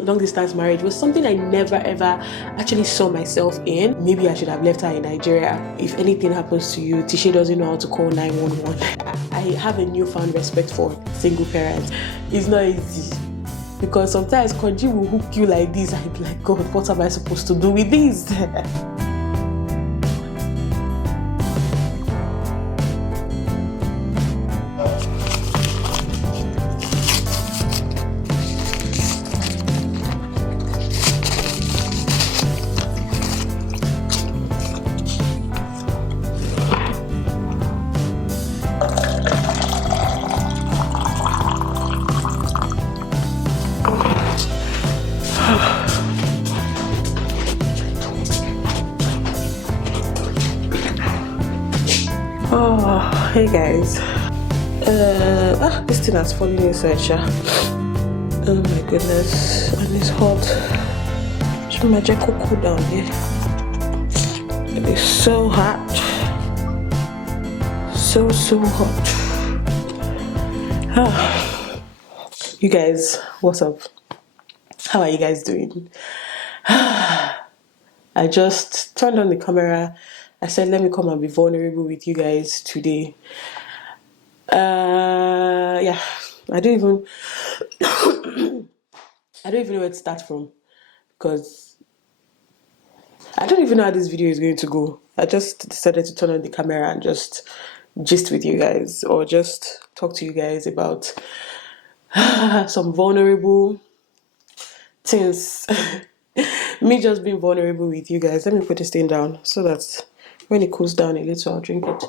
long distance marriage was something I never ever actually saw myself in. Maybe I should have left her in Nigeria. If anything happens to you, Tishe doesn't know how to call 911. I have a newfound respect for single parents. It's not easy. Because sometimes Konji will hook you like this. I'd be like, God, what am I supposed to do with this? Oh, hey guys. This thing has fallen inside, yeah. Oh my goodness, and it's hot. Should my jacket cool down here? It is so hot, so hot. You guys, what's up? How are you guys doing? I just turned on the camera. I said, let me come and be vulnerable with you guys today. Yeah, I don't even know where to start from, because I don't even know how this video is going to go. I just decided to turn on the camera and just gist with you guys, or just talk to you guys about some vulnerable things. Me just being vulnerable with you guys. Let me put this thing down so that when it cools down a little, I'll drink it.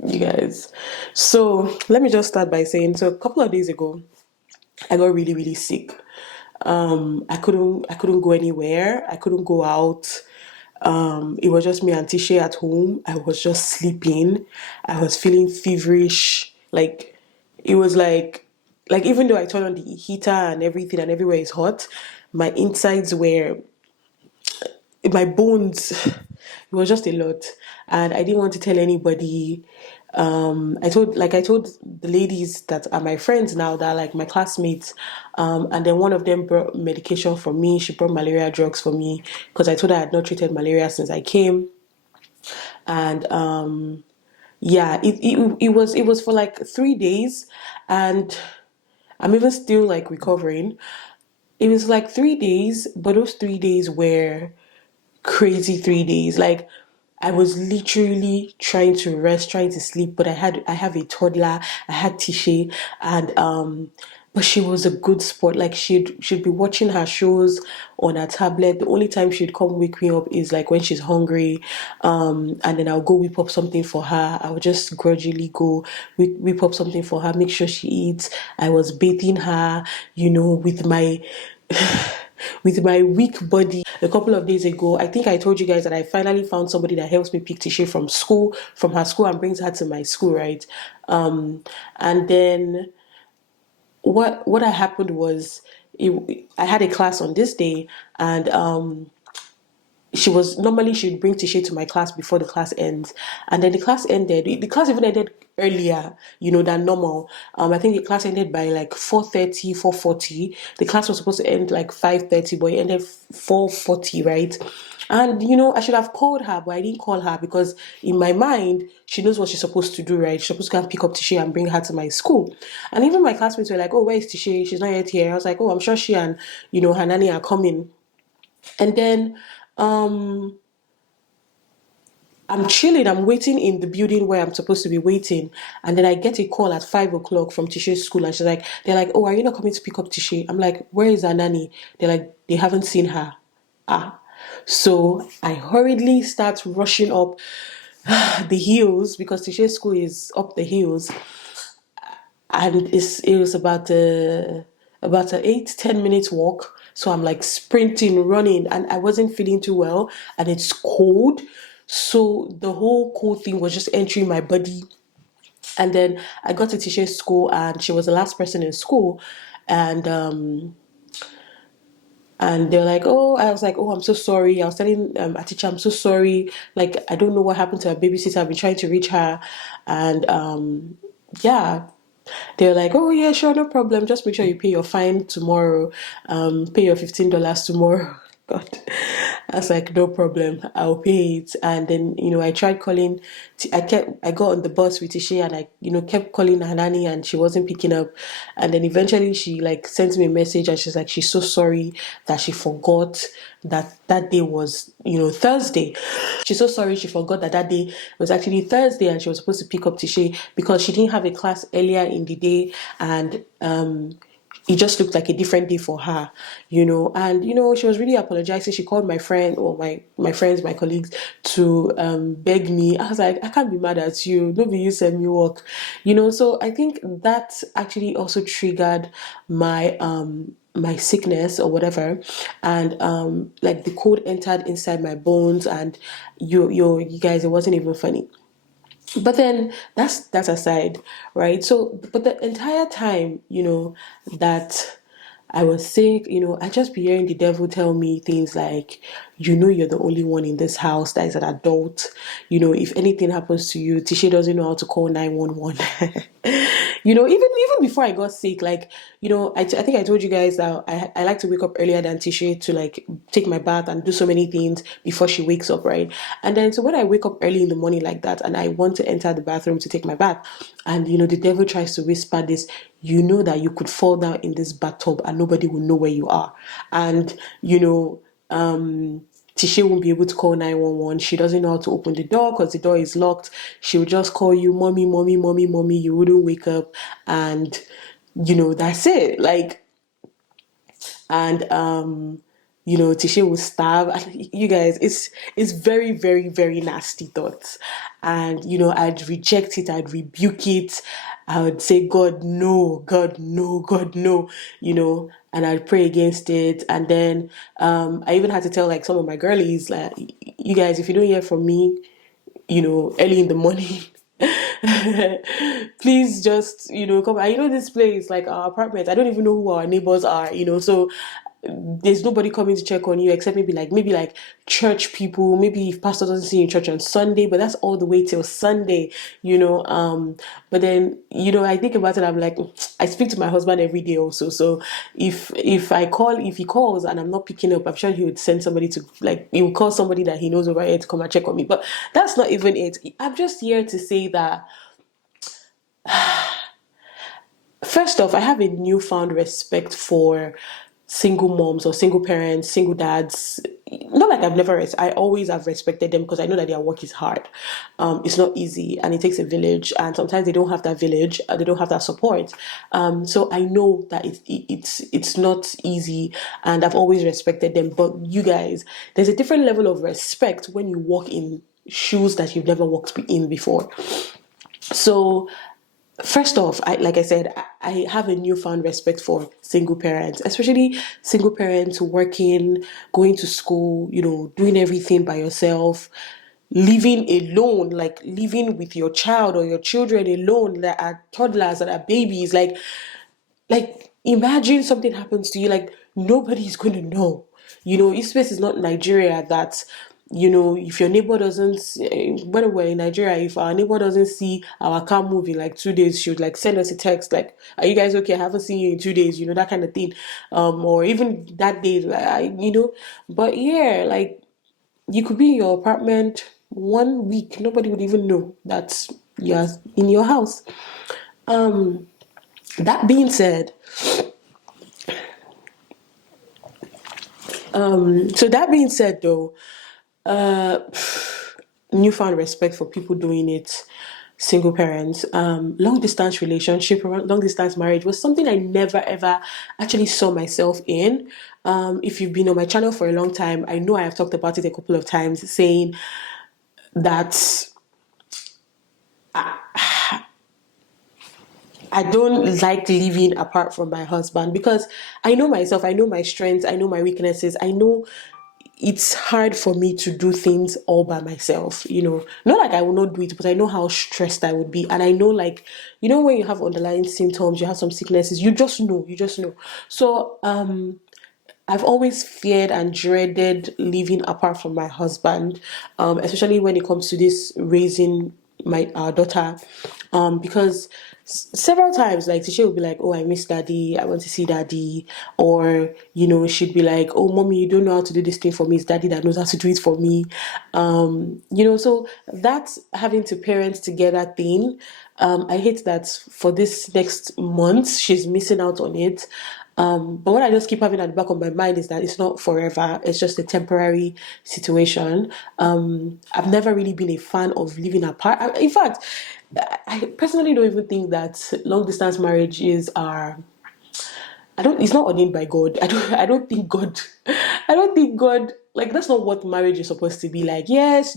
You guys, so let me just start by saying, so a couple of days ago I got really sick. I couldn't go anywhere. I couldn't go out. It was just me and Tishe at home. I was just sleeping. I was feeling feverish. Like, it was like even though I turned on the heater and everything and everywhere is hot, my insides were, my bones, it was just a lot, and I didn't want to tell anybody. I told the ladies that are my friends now, that are like my classmates, and then one of them brought medication for me. She brought malaria drugs for me, because I told her I had not treated malaria since I came. And yeah, it was for like 3 days, and I'm even still like recovering. It was like 3 days, but those 3 days were crazy 3 days. Like, I was literally trying to rest, trying to sleep, but I have a toddler. I had Tishe, and but she was a good sport. Like, she'd be watching her shows on her tablet. The only time she'd come wake me up is like when she's hungry, and then I'll go whip up something for her. I'll just grudgingly go whip up something for her, make sure she eats. I was bathing her, with my with my weak body. A couple of days ago, I think I told you guys that I finally found somebody that helps me pick Tishe from her school, and brings her to my school, right? And then what had happened was, I had a class on this day, and she'd bring Tishe to my class before the class ends, and then the class ended. The class even ended earlier, than normal. I think the class ended by like 4:30, 4:40. The class was supposed to end like 5:30, but it ended 4:40, right? And I should have called her, but I didn't call her, because in my mind, she knows what she's supposed to do, right? She's supposed to go and pick up Tishe and bring her to my school. And even my classmates were like, "Oh, where is Tishe? She's not yet here." I was like, "Oh, I'm sure she and her nanny are coming." And then I'm chilling, I'm waiting in the building where I'm supposed to be waiting, and then I get a call at 5 o'clock from Tishe's school, and they're like, "Oh, are you not coming to pick up Tishe?" I'm like, "Where is her nanny?" They're like, "They haven't seen her." So I hurriedly start rushing up the hills, because Tishe's school is up the hills, and it was about a 8-10 minutes walk. So I'm like sprinting, running, and I wasn't feeling too well, and it's cold. So the whole cold thing was just entering my body. And then I got to Tishe's school, and she was the last person in school. And they're like, "Oh," I was like, "Oh, I'm so sorry." I was telling a teacher, "I'm so sorry. Like, I don't know what happened to her babysitter. I've been trying to reach her." And yeah, They're like, oh yeah, sure, no problem. Just make sure you pay your fine tomorrow. Pay your $15 tomorrow. God, I was like, no problem, I'll pay it. And then I tried calling. I got on the bus with Tisha, and I kept calling her nanny, and she wasn't picking up. And then eventually she like sent me a message, and she's like, she's so sorry that she forgot that day was Thursday. She's so sorry she forgot that day was actually Thursday, and she was supposed to pick up Tisha because she didn't have a class earlier in the day, and it just looked like a different day for her, and she was really apologizing. She called my friend, or my friends, my colleagues, to beg me. I was like, I can't be mad at you, nobody you send me work, so I think that actually also triggered my sickness or whatever, and like the code entered inside my bones, and you guys, it wasn't even funny. But then that's aside, right? So, but the entire time, that I was sick, I just be hearing the devil tell me things like, you're the only one in this house that is an adult. If anything happens to you, Tisha doesn't know how to call 911. Even before I got sick, like, I think I told you guys that I like to wake up earlier than Tisha to like take my bath and do so many things before she wakes up, right? And then so when I wake up early in the morning like that, and I want to enter the bathroom to take my bath, and the devil tries to whisper this, that you could fall down in this bathtub and nobody will know where you are. And Tisha won't be able to call 911. She doesn't know how to open the door because the door is locked. She will just call you, mommy, mommy, mommy, mommy. You wouldn't wake up, and that's it. Like, and Tisha will starve. You guys, it's very, very, very nasty thoughts. And I'd reject it, I'd rebuke it, I would say, God no, God no, God no, and I'd pray against it. And then I even had to tell like some of my girlies, like, you guys, if you don't hear from me, early in the morning, please just come. This place, like our apartment, I don't even know who our neighbors are, so there's nobody coming to check on you except maybe like church people, maybe if pastor doesn't see you in church on Sunday, but that's all the way till Sunday. But then I think about it, I'm like, I speak to my husband every day also, so if he calls and I'm not picking up, I'm sure he would send somebody to, like, he would call somebody that he knows over here to come and check on me. But that's not even it. I'm just here to say that, first off, I have a newfound respect for single moms or single parents, single dads. Not like I've never, I always have respected them because I know that their work is hard. It's not easy, and it takes a village, and sometimes they don't have that village, they don't have that support. So I know that it's not easy, and I've always respected them. But you guys, there's a different level of respect when you walk in shoes that you've never walked in before. So first off, like I said, I have a newfound respect for single parents, especially single parents working, going to school, doing everything by yourself, living alone, like living with your child or your children alone that are toddlers, that are babies. Like, imagine something happens to you, like, nobody's going to know. This place is not Nigeria that, if your neighbor doesn't, when we're in Nigeria, if our neighbor doesn't see our car move in like 2 days, she would like send us a text like, are you guys okay? I haven't seen you in 2 days, that kind of thing. Or even that day, but yeah, like, you could be in your apartment 1 week, nobody would even know that you're in your house. That being said, though, newfound respect for people doing it, single parents. Long distance relationship, long distance marriage was something I never ever actually saw myself in. If you've been on my channel for a long time, I know I have talked about it a couple of times, saying that I don't like living apart from my husband, because I know myself, I know my strengths, I know my weaknesses, I know it's hard for me to do things all by myself. Not like I will not do it, but I know how stressed I would be. And I know, like, when you have underlying symptoms, you have some sicknesses, you just know. So I've always feared and dreaded living apart from my husband, especially when it comes to this raising my our daughter, because several times, like Tisha would be like, "Oh, I miss daddy. I want to see daddy," or she'd be like, "Oh, mommy, you don't know how to do this thing for me. It's daddy that knows how to do it for me." So that's having to parent together thing. I hate that for this next month she's missing out on it. But what I just keep having at the back of my mind is that it's not forever. It's just a temporary situation. I've never really been a fan of living apart. In fact, I personally don't even think that long distance marriages are. I don't. It's not ordained by God. I don't think God. I don't think God. Like that's not what marriage is supposed to be like. Yes,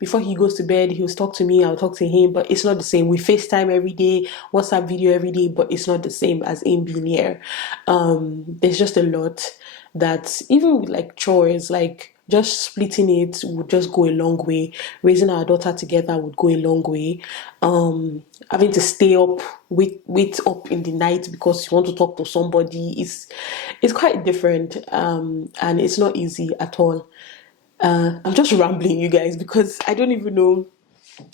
before he goes to bed, he'll talk to me. I'll talk to him, but it's not the same. We FaceTime every day, WhatsApp video every day, but it's not the same as him being here. There's just a lot that even with like chores, like just splitting it would just go a long way. Raising our daughter together would go a long way. Having to stay up, wait up in the night because you want to talk to somebody is quite different. And it's not easy at all. I'm just rambling, you guys, because I don't even know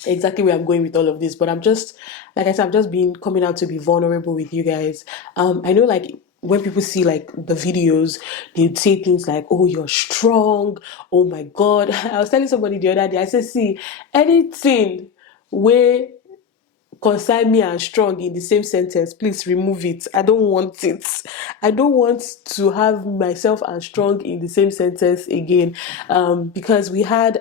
exactly where I'm going with all of this, but I'm just, like I said, I've just been coming out to be vulnerable with you guys. I know, like, when people see like the videos, they'd say things like, "Oh, you're strong. Oh my God." I was telling somebody the other day, I said, "See, anything where concern me and strong in the same sentence, please remove it. I don't want it. I don't want to have myself and strong in the same sentence again." Because we had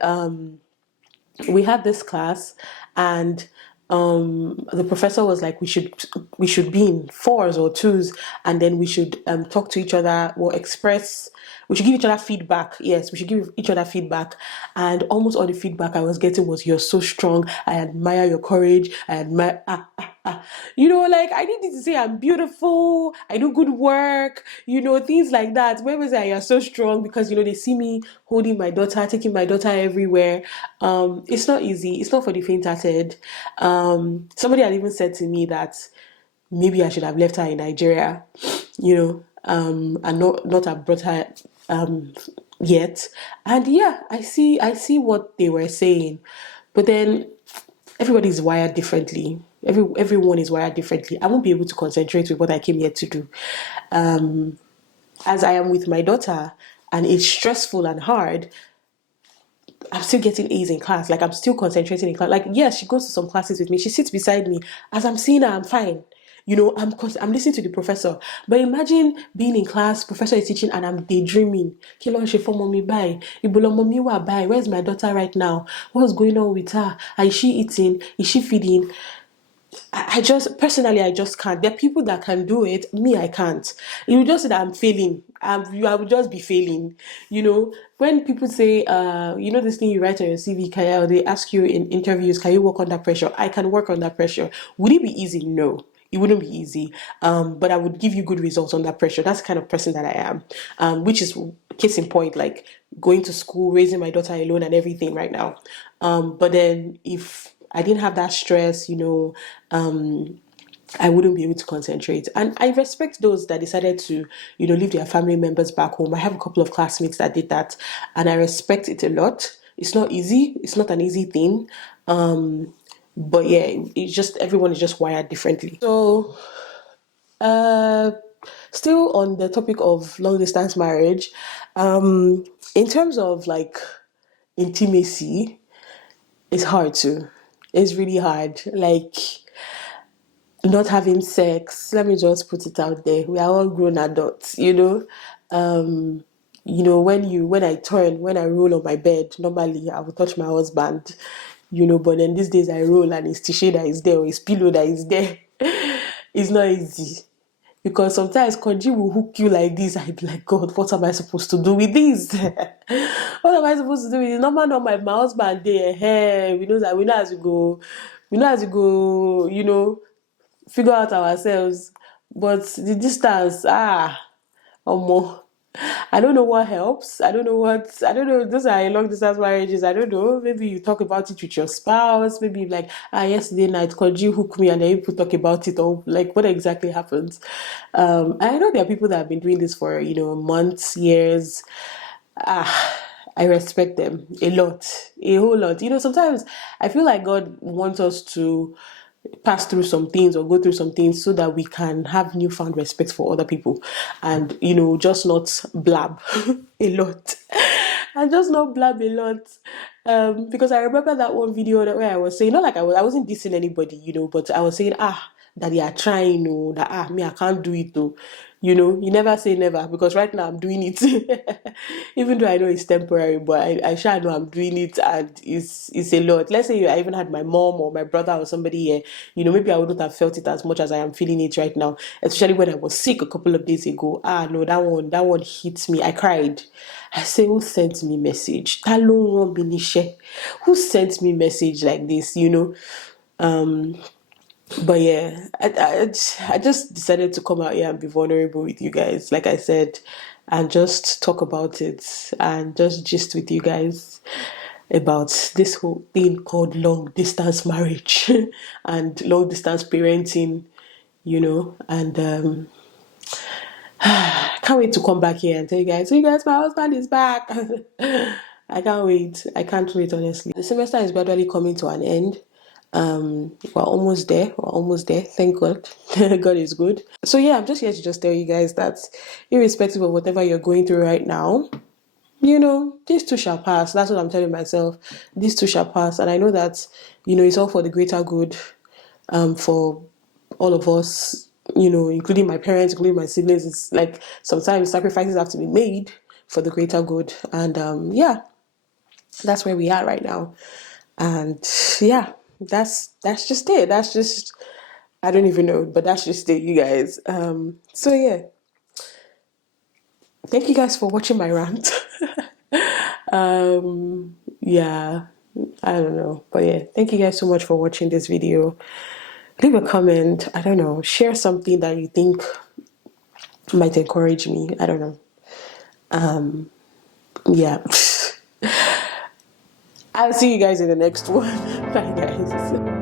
this class, and the professor was like, we should be in fours or twos, and then we should talk to each other or express. We should give each other feedback. Yes, we should give each other feedback. And almost all the feedback I was getting was, "You're so strong. I admire your courage. I admire." Like I needed to say I'm beautiful, I do good work, things like that. When was I, "You're so strong," because they see me holding my daughter, taking my daughter everywhere. It's not easy. It's not for the faint-hearted. Somebody had even said to me that maybe I should have left her in Nigeria, and not have brought her yet. And yeah, I see what they were saying, but then everybody's wired differently. Everyone is wired differently. I won't be able to concentrate with what I came here to do. As I am with my daughter, and it's stressful and hard, I'm still getting A's in class. Like I'm still concentrating in class. Like yes, she goes to some classes with me. She sits beside me. As I'm seeing her, I'm fine. I'm listening to the professor. But imagine being in class, professor is teaching, and I'm daydreaming. Kilo she for mommy bye. Ibolo mommy wa bye. Where's my daughter right now? What's going on with her? Is she eating? Is she feeding? I just personally, I just can't. There are people that can do it. Me, I can't. You just say that I'm failing. I would just be failing. When people say, this thing you write on your CV, or they ask you in interviews, "Can you work under pressure?" I can work under pressure. Would it be easy? No. It wouldn't be easy, but I would give you good results under pressure. That's the kind of person that I am, which is case in point, like going to school, raising my daughter alone, and everything right now. But then if I didn't have that stress, I wouldn't be able to concentrate. And I respect those that decided to, leave their family members back home. I have a couple of classmates that did that, and I respect it a lot. It's not easy. It's not an easy thing. But yeah, it's just everyone is just wired differently. So, uh, still on the topic of long distance marriage, in terms of like intimacy, it's hard too. It's really hard. Like not having sex. Let me just put it out there. We are all grown adults, when I roll on my bed, normally I will touch my husband, but then these days I roll and it's tissue that is there or it's pillow that is there. It's not easy. Because sometimes Konji will hook you like this. I be like, "God, what am I supposed to do with this?" What am I supposed to do with it? Normal, my husband there. Hey, we know as we go. We know as we go, figure out ourselves. But the distance, more. I don't know what helps. I don't know. Those are long distance marriages. I don't know. Maybe you talk about it with your spouse. Maybe like, yesterday night, could you hook me? And then people talk about it, or like what exactly happens. I know there are people that have been doing this for, months, years. I respect them a lot, a whole lot. Sometimes I feel like God wants us to pass through some things or go through some things so that we can have newfound respect for other people, and just not blab a lot. And just not blab a lot. Because I remember that one video where I was saying, not like I wasn't dissing anybody, but I was saying, that they are trying, that me, I can't do it though. You never say never, because right now I'm doing it. Even though I know it's temporary, but I sure know I'm doing it, and it's a lot. Let's say I even had my mom or my brother or somebody here, maybe I wouldn't have felt it as much as I am feeling it right now. Especially when I was sick a couple of days ago. No, that one hits me. I cried. I say, who sent me message? Ta ló rán mi níṣẹ́? Who sent me message like this? But yeah, I just decided to come out here and be vulnerable with you guys, like I said, and just talk about it and just gist with you guys about this whole thing called long distance marriage and long distance parenting, and I can't wait to come back here and tell you guys, my husband is back. I can't wait. I can't wait, honestly. The semester is gradually coming to an end. We're almost there. We're almost there. Thank God. God is good. So yeah, I'm just here to just tell you guys that irrespective of whatever you're going through right now, these too shall pass. That's what I'm telling myself. These too shall pass. And I know that, it's all for the greater good, for all of us, including my parents, including my siblings. It's like sometimes sacrifices have to be made for the greater good. And yeah, that's where we are right now. And yeah, that's just it. That's just, I don't even know, but that's just it, you guys. So yeah, thank you guys for watching my rant. Yeah, I don't know, but yeah, thank you guys so much for watching this video. Leave a comment. I don't know, share something that you think might encourage me. I don't know. Yeah. I'll see you guys in the next one. Bye, guys.